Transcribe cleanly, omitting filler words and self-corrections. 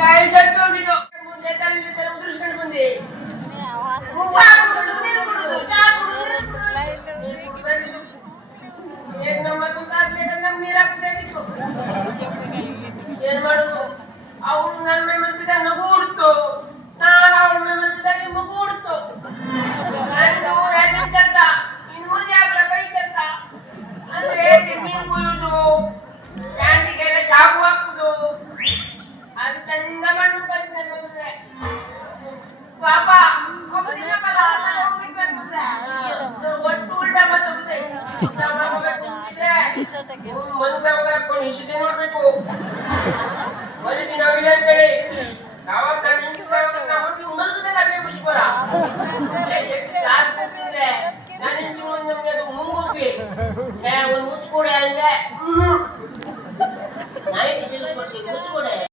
ಕಾಯಿ ಜತ್ತು ಹೋಗಿದ್ದು ಮುಂದೆ ತಲೆ ಉದುರಿಸ್ಕೊಂಡು ಬಂದೆ. ಚಾ ಕುಡುದು ನೀರು ಕುಡುದು ಚಾ ಕುಡುದು ನೀರು ಕುಡ್ದಾಗಿದ್ದು ಈಗ ನಮ್ಮ ತುತ್ತಾದ್ಮೇಲೆ ನಮ್ ನೀರ್ ಹಾಕಿದ್ದಾಗಿತ್ತು. ಏನ್ ಮಾಡುದು? ಅವಳು ನನ್ನ ಮೈ ಮಲ್ಪಿದ ನಗು ಉಡ್ತು, ನಾನು ಅವಳ ಮೈ ಮಲ್ಪಿದಾಗ ಮಗು ಉಡ್ತು. ಕೆಲಸ ಇನ್ ಮುಂದೆ ಆಗ್ಲ ಕೈ ಕೆಲಸ ಅಂದ್ರೆ ಮೀನ್ ಕುಯ್ಯುದು, ಕ್ಯಾಂಟಿಗೆಲ್ಲ ಚಾಕು ಹಾಕುದು, ಅದು ಚಂದ ಮಣ್ಣು ಬಂದ್ರೆ ಪಾಪ ಒಟ್ಟು ಉಲ್ಟಾ ಮಾತಾಡುತ್ತೆ. ಮನುಕರ್ಕೊಂಡು ಹಿಸಿದೆ ನೋಡ್ಬೇಕು. ಒಂದು ದಿನ ಇಲ್ಲ ಅಂತೇಳಿ ಯಾವಾಗ ನಾನು ನಿಂತು ಮಲಗುದಲ್ಲ ಖುಷಿ ಬರ ಕ್ಲಾಸ್ ಕೊಟ್ಟಿದ್ರೆ ನಾನು ನಿಂತು ನಮ್ಗೆ ಅದು ಮುಂಗುಪ್ಪಿ ಒಂದು ಮುಚ್ಕೊಡೆ ಅಂದ್ರೆ